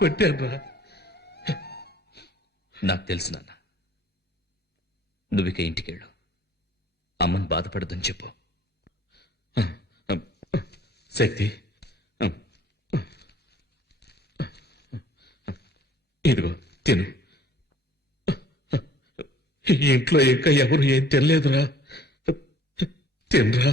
కొట్టానురా. నాకు తెలుసు నాన్న. నువ్విక ఇంటికెళ్ళు. అమ్మని బాధపడదని చెప్పు. శక్తి, ఇదిగో తిను. ఇంట్లో ఇంకా ఎవరు ఏం తినలేదురా. తినరా.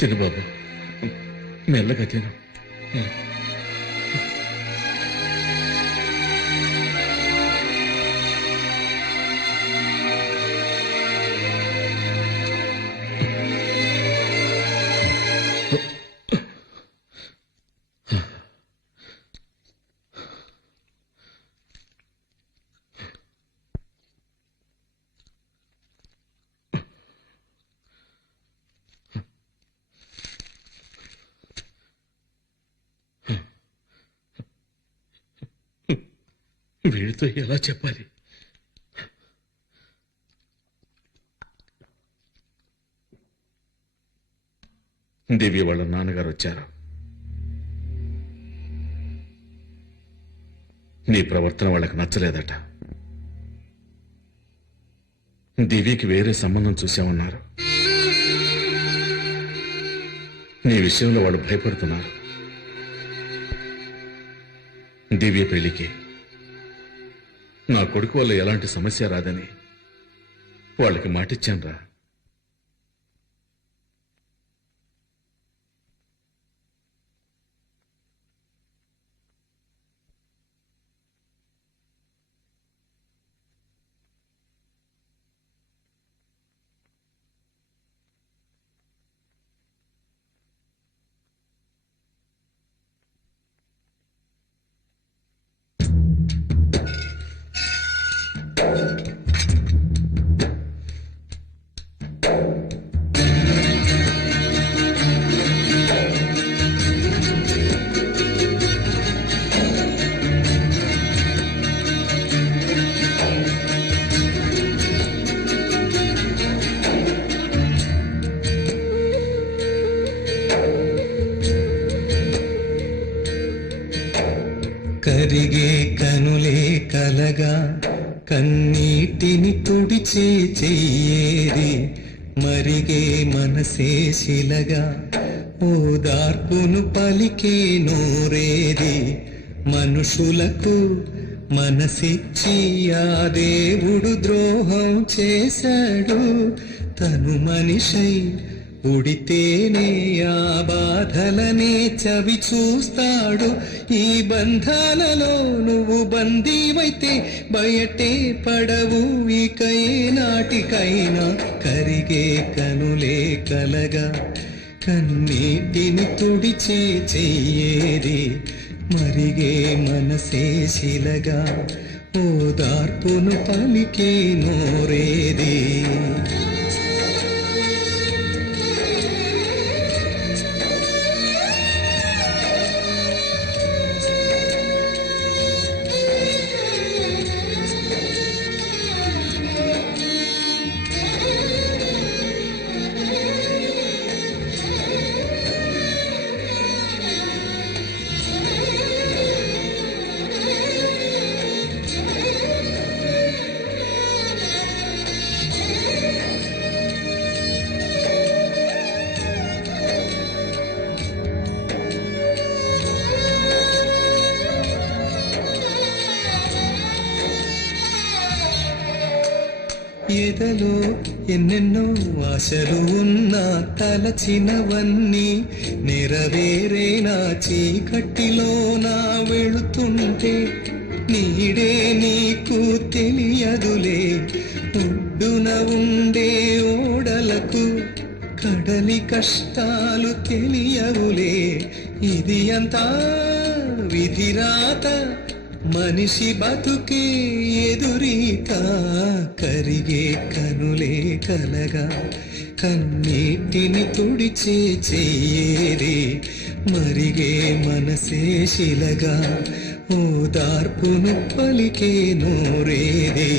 తిను బాబు, మెల్లగా తిను. వీడితో ఎలా చెప్పాలి? దివ్య వాళ్ళ నాన్నగారు వచ్చారు. నీ ప్రవర్తన వాళ్ళకి నచ్చలేదట. దివ్యకి వేరే సంబంధం చూసామన్నారు. నీ విషయంలో వాళ్ళు భయపడుతున్నారు. దివ్య పెళ్లికి నా కొడుకు వల్ల ఎలాంటి సమస్య రాదని వాళ్ళకి మాటిచ్చానురా. కరిగే కనులే కలగా కన్నీటిని తుడిచే చెయ్యేది, మరిగే మనసే శిలగా ఓదార్పును పలికే నోరేది. మనుషులకు మనసిచ్చి ఆ దేవుడు ద్రోహం చేశాడు. తను మనిషై ఉడితేనే ఆ బాధలనే చవి చూస్తాడు. ఈ బంధాలలో నువ్వు బందీవైతే బయటే పడవు ఇక ఏ నాటికైనా. కరిగే కనులే కలగా కన్నీటిని తుడిచే చెయ్యేది, మరిగే మనసే శిలగా ఓదార్పును పలికే నోరేది. ఎదలో ఎన్నెన్నో ఆశలు ఉన్నా తలచినవన్నీ నెరవేరే. నా చీకటిలో నా వెళుతుంటే నీడే నీకు తెలియదులే. ఒడ్డున ఉండే ఓడలకు కడలి కష్టాలు తెలియవులే. ఇది అంతా విధిరాత, మనిషి బతుకే ఎదురీత. కరిగే కనులే కలగా కన్నీటిని తుడిచే చెయ్యేది, మరిగే మనసే శిలగా ఓదార్పును పలికే నోరేది.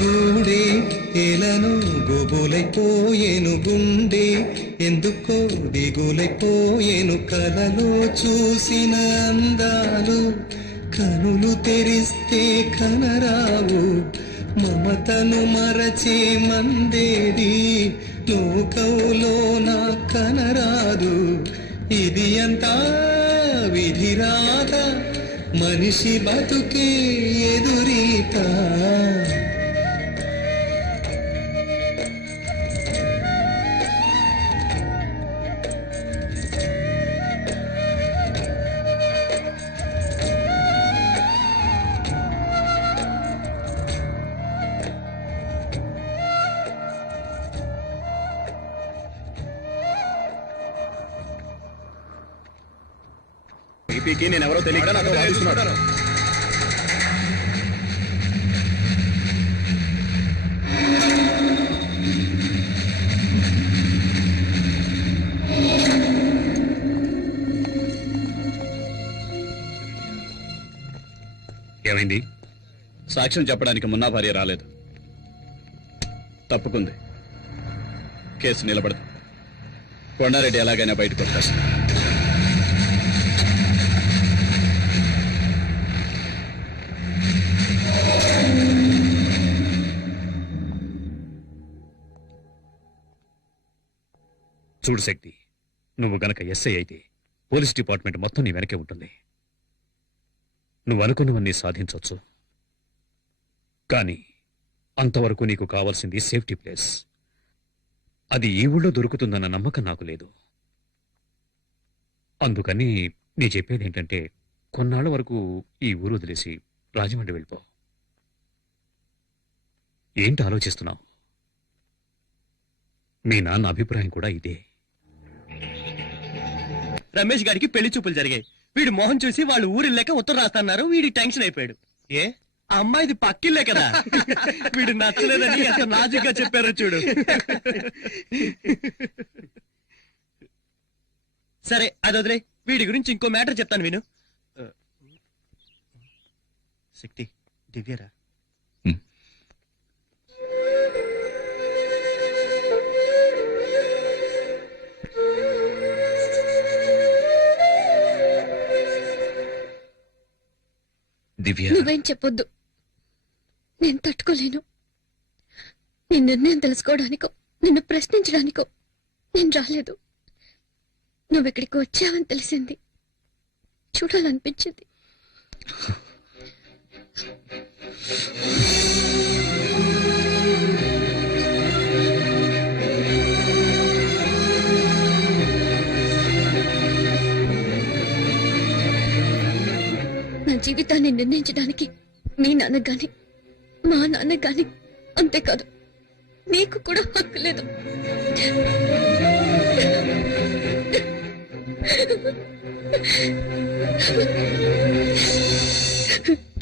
గూడే ఎలను గోబులైపోయేను గుండె ఎందుకో దిగులైపోయేను కలలో చూసిన అందాలు కనులు తెరిస్తే కనరావు మమతను మరచే మందేది లోకంలో నా కనరాదు ఇది అంతా విధిరాత మనిషి బతుకే ఎదురీత ఈపీకి నేనెవరో తెలియక నాతో వాదిస్తున్నాడు. ఏమైంది? సాక్ష్యం చెప్పడానికి మున్నా భార్య రాలేదు, తప్పుకుంది. కేసు నిలబడదు. కొండారెడ్డి ఎలాగైనా బయటకు వచ్చేస్తాడు. చూడు శక్తి, నువ్వు గనక ఎస్ఐ అయితే పోలీస్ డిపార్ట్మెంట్ మొత్తం నీ వెనకే ఉంటుంది. నువ్వు అనుకున్నవన్నీ సాధించవచ్చు. కానీ అంతవరకు నీకు కావాల్సింది సేఫ్టీ ప్లేస్. అది ఈ ఊళ్ళో దొరుకుతుందన్న నమ్మకం నాకు లేదు. అందుకని నీ చెప్పేదేంటంటే కొన్నాళ్ల వరకు ఈ ఊరు వదిలేసి రాజమండ్రి వెళ్ళిపో. ఏంటి ఆలోచిస్తున్నావు? మీ నాన్న అభిప్రాయం కూడా ఇదే. రమేష్ గారికి పెళ్లి చూపులు జరిగాయి. వీడు మోహన్ చూసి వాళ్ళు ఊరిల్లేక ఉత్తరం రాస్తున్నారు. వీడి టెన్షన్ అయిపోయాడు. ఏ ఆ అమ్మాయిది పక్కిల్లే కదా. వీడు నచ్చలేదని ఎంత నాజుగ్గా చెప్పారో చూడు. సరే అది వదిలే, వీడి గురించి ఇంకో మ్యాటర్ చెప్తాను విను. శక్తి, దివ్యరా? దివ్య, నువ్వేం చెప్పొద్దు, నేను తట్టుకోలేను. నీ నిర్ణయం తెలుసుకోవడానికో నిన్ను ప్రశ్నించడానికో నేను రాలేదు. నువ్వెక్కడికి వచ్చావని తెలిసింది, చూడాలనిపించింది. నా జీవితాన్ని నిర్ణయించడానికి మీ నాన్న గాని మా నాన్న గాని, అంతేకాదు నీకు కూడా హక్కు లేదు.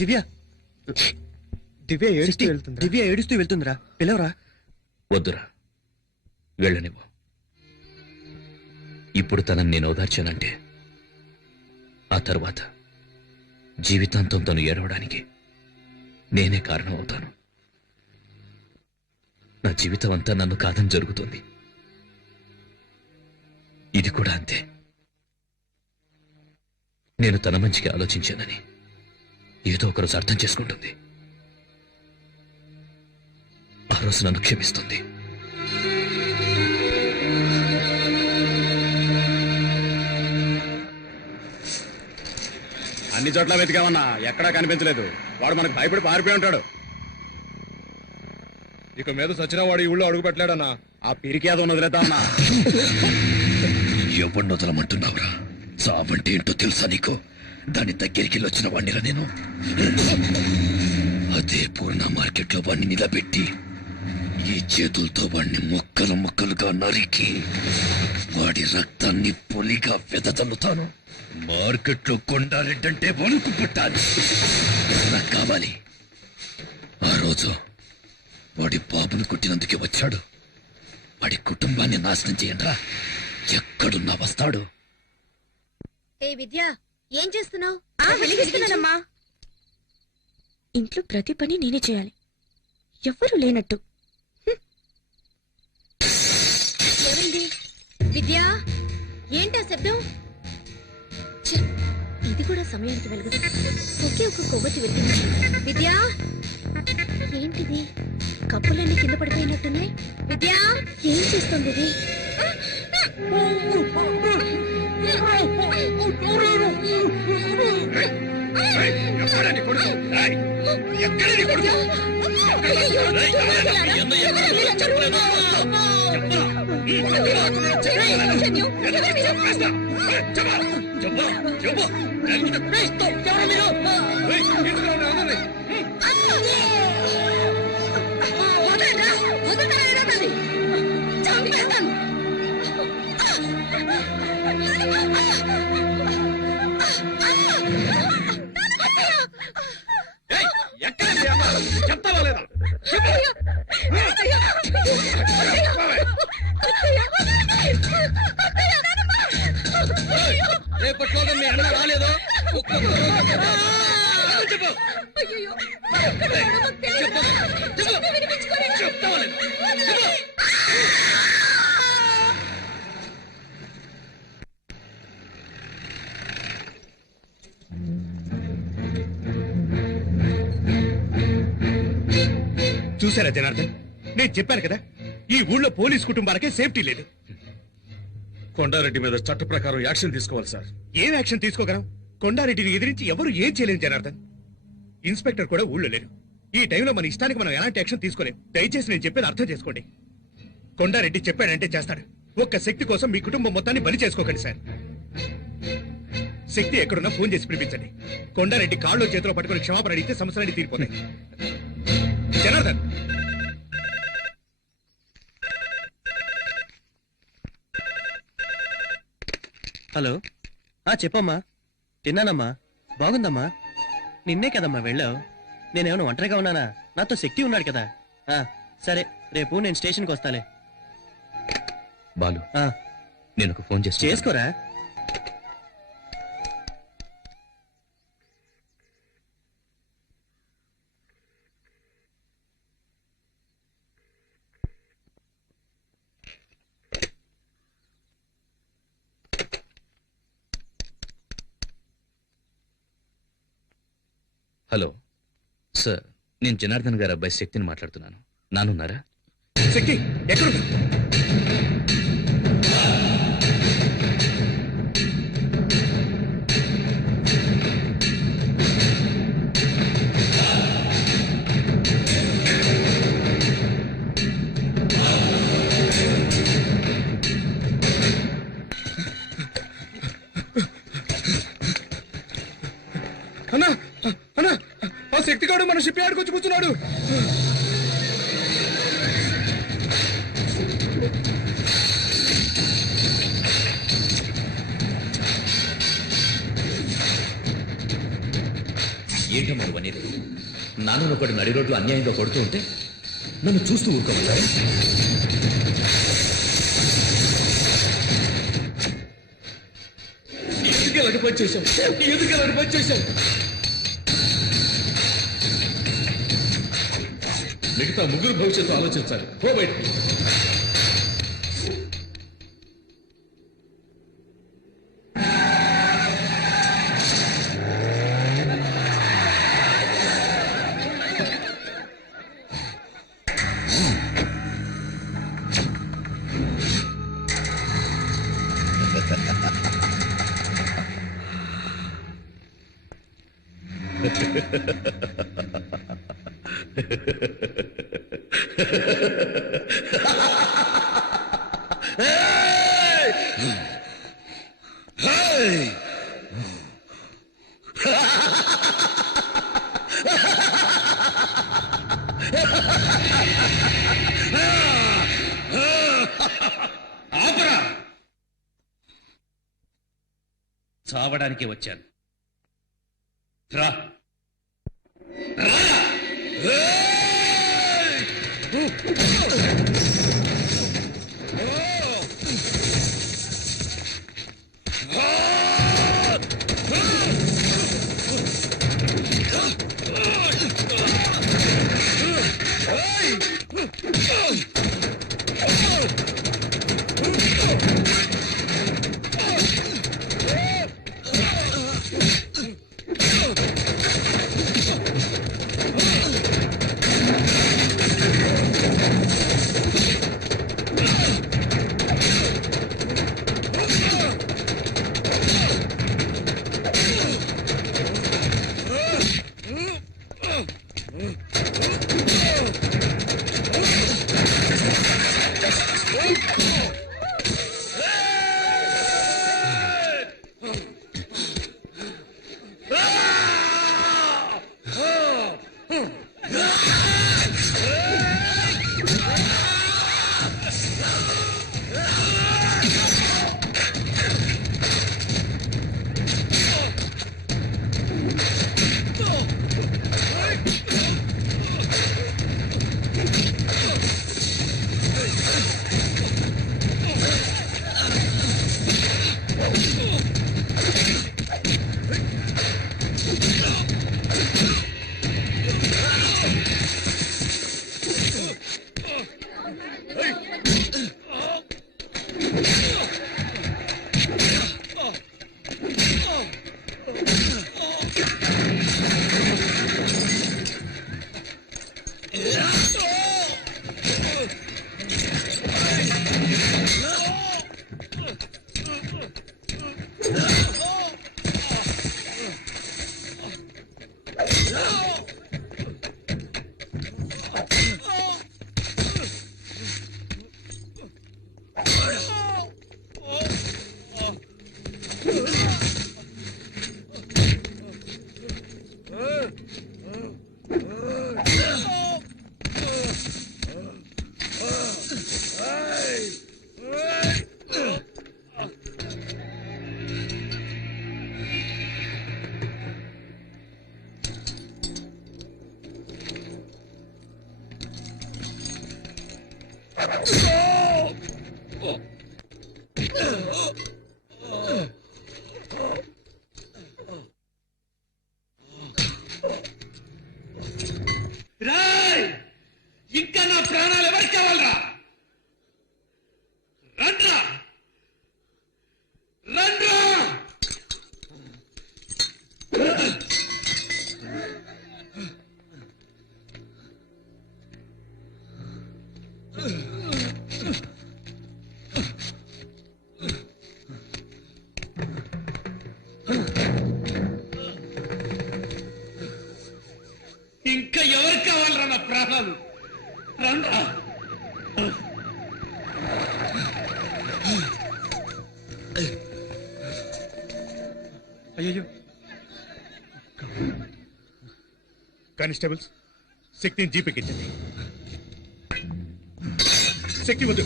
దివ్య, దివ్య ఏడుస్తూ వెళ్తుంది. దివ్య ఏడుస్తూ వెళ్తుందిరా, పిలవరా. వద్దురా, వెళ్ళనివ్వు. ఇప్పుడు తనని నేను ఓదార్చానంటే ఆ తర్వాత జీవితాంతం తను ఏడవడానికి నేనే కారణం అవుతాను. నా జీవితం అంతా నన్ను కాదని జరుగుతుంది. ఇది కూడా అంతే. నేను తన మంచికి ఆలోచించానని ఏదో ఒకరోజు అర్థం చేసుకుంటుంది. ఆ రోజు నన్ను క్షమిస్తుంది. అన్ని చోట్ల వెతికామన్నా, ఎక్కడా కనిపించలేదు. వాడు మనకు భయపడి పారిపోయి ఉంటాడు. ఇక మీద సచిన వాడు ఈ ఊళ్ళో అడుగు పెట్టలేడన్నా. ఆ పిరికి ఏదో వదిలేద్దామన్నా. ఎవరిని వదలమంటున్నావురా? చావంటే ఏంటో తెలుసా నీకు? దాని దగ్గరికి వచ్చిన వాడినిరా నేను. అదే పూర్ణ మార్కెట్లో వాడిని నిలబెట్టి ఈ చేతులతో వాడిని ముక్కలు ముక్కలుగా నరికి వాడి రక్తాన్ని పొలిగా వెదజల్లుతాను. మార్కెట్లో కొండారెడ్డంటే వణుకు పుట్టాలి. నాకు కావాలి. ఆ రోజు వాడి బాబును కుట్టినందుకే వచ్చాడు. వాడి కుటుంబాన్ని నాశనం చేయండిరా. ఎక్కడున్నా వస్తాడు. ఏ విద్య, ఏం చేస్తున్నావు? వెలిగిస్తున్నానమ్మా. ఇంట్లో ప్రతి పని నేనే చేయాలి. ఎవ్వరూ లేనట్టు. ఏమైంది విద్యా? ఏంటా శబ్దం? ఛే, ఇది కూడా సమయానికి వెలగదు. ఒకే ఒక కొవ్వొత్తి వెలిగింది. విద్యా, ఏంటిది? కప్పులన్నీ కింద పడిపోయినట్టున్నాయి. విద్యా, ఏం చేస్తుంది ఇది? చెప్తావా లేదా? రేపట్లో మీ అన్న రాలేదో చూసారా జనార్దన్, నేను చెప్పాను కదా, ఈ ఊళ్ళో పోలీస్ కుటుంబాలకే సేఫ్టీ లేదు. కొండారెడ్డి మీద చట్ట ప్రకారం యాక్షన్ తీసుకోవాలి సార్. ఏం యాక్షన్ తీసుకోగలం? కొండారెడ్డిని ఎదిరించి ఎవరు ఏం చేయలేరు జనార్దన్. ఇన్స్పెక్టర్ కూడా ఊళ్ళో లేరు. ఈ టైంలో మన ఇష్టానికి మనం ఎలాంటి యాక్షన్ తీసుకోలేం. దయచేసి నేను చెప్పేది అర్థం చేసుకోండి. కొండారెడ్డి చెప్పాడంటే చేస్తాడు. ఒక్క శక్తి కోసం మీ కుటుంబం మొత్తాన్ని బలి చేసుకోకండి సార్. శక్తి ఎక్కడున్నా ఫోన్ చేసి పిలిపించండి. కొండారెడ్డి కాళ్ళు చేతిలో పట్టుకుని క్షమాపణ అడిగితే సమస్యలన్నీ తీరిపోతాయి. జనార్దన్, హలో. చెప్పమ్మా. తిన్నానమ్మా. బాగుందమ్మా. నిన్నే కదమ్మా వెళ్ళావు. నేనేమన్నా ఒంటరిగా ఉన్నానా? నాతో శక్తి ఉన్నాడు కదా. సరే, రేపు నేను స్టేషన్కి వస్తాలే. బాలు, నేను ఒక ఫోన్ చేసి చేసుకోరా. హలో సార్, నేను జనార్దన్ గారి అబ్బాయి శక్తిని మాట్లాడుతున్నాను. నానున్నారా? శక్తి ఎక్కడున్నా? అన్నా అన్నా, ఆ శక్తిగాడు మన షిప్ యార్డ్కి వచ్చి కూర్చున్నాడు. ఏంటో మరి అనేది? నాన్న ఒకటి నడి రోడ్లు అన్యాయంగా కొడుతూ ఉంటే నన్ను చూస్తూ ఊరుకోమన్నారు. ఎందుకు ఇలాంటి పని చేశావు? ఎందుకు ఇలాంటి పని చేశావు? మిగతా ముగ్గురు భవిష్యత్తు ఆలోచించాలి. పో బయటికి. చావడానికి వచ్చాను. రా. ఇంకా నా ప్రాణాలు ఎవరికి కావాలరా? రండ్రా రండ్రా! ఇంకా ఎవరు కావాలరా నా ప్రాణాలు? రండ్రా! అయ్యో కానిస్టేబుల్స్, శక్తిని జీపెక్కించండి. శక్తి వద్దు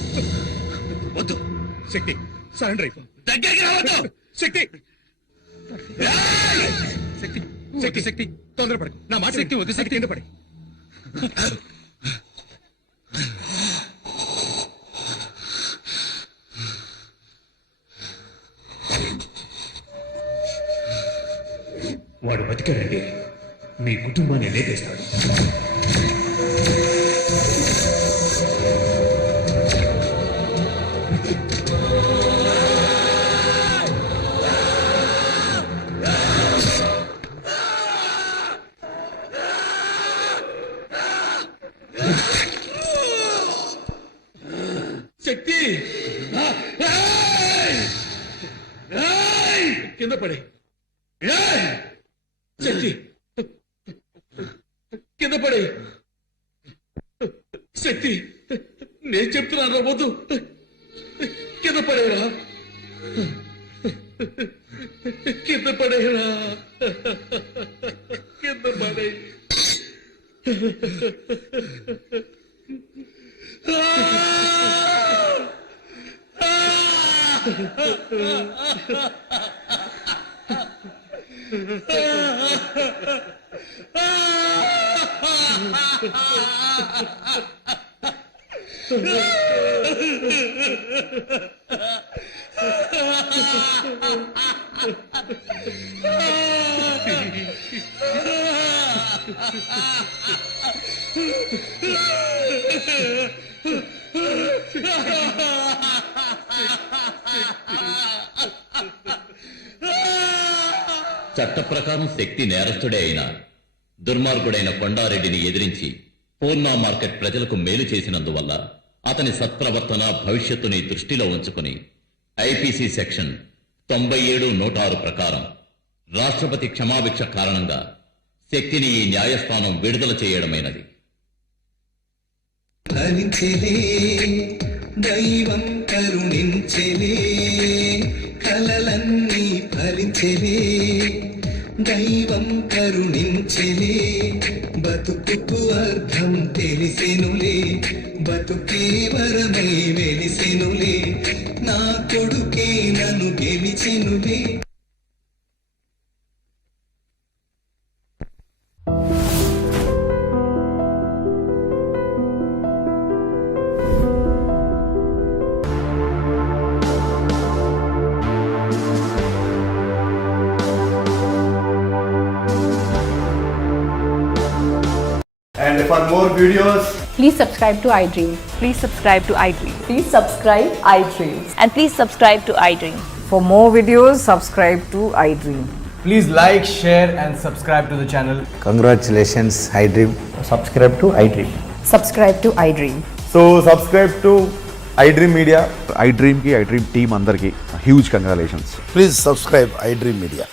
వద్దు, శక్తి సరెండర్ అయిపో. దగ్గరికి రావద్దు. శక్తి శక్తి శక్తి శక్తి తొందరపడకు, నా మాట శక్తి వద్దు. శక్తి కింద పడి. వాడు బతికాడండి, మీ కుటుంబాన్ని లేపేస్తాడు. శక్తి కింద పడి. శక్తి కింద పడి. శక్తి నేను చెప్తున్నాను, వద్దు. కింద పడేరా, కింద పడేరా, కింద పడే. చట్ట ప్రకారం శక్తి నేరస్తుడే అయినా దుర్మార్గుడైన కొండారెడ్డిని ఎదిరించి పూర్ణ మార్కెట్ ప్రజలకు మేలు చేసినందువల్ల అతని సత్ప్రవర్తన భవిష్యత్తుని దృష్టిలో ఉంచుకుని ఐపీసీ సెక్షన్ 97(106) ప్రకారం రాష్ట్రపతి క్షమాభిక్ష కారణంగా శక్తిని ఈ న్యాయస్థానం విడుదల చేయడమైనది. ఫలించెలే దైవం కరుణించెలే కలలన్నీ ఫలించెలే దైవం కరుణించెలే బతుకుకు అర్థం తెలిసెనులే బతుకే వరమై వెలిసెనులే నా కొడుకే నన్ను గెలిచెనులే. And for more videos, Please subscribe to iDream. Please subscribe to iDream. Please subscribe iDream. And please subscribe to iDream. For more videos, subscribe to iDream. please like, share and subscribe to the channel. Congratulations, iDream. Subscribe to iDream. Subscribe to iDream. So subscribe to iDream Media. iDream team andarki huge congratulations. Please subscribe iDream Media.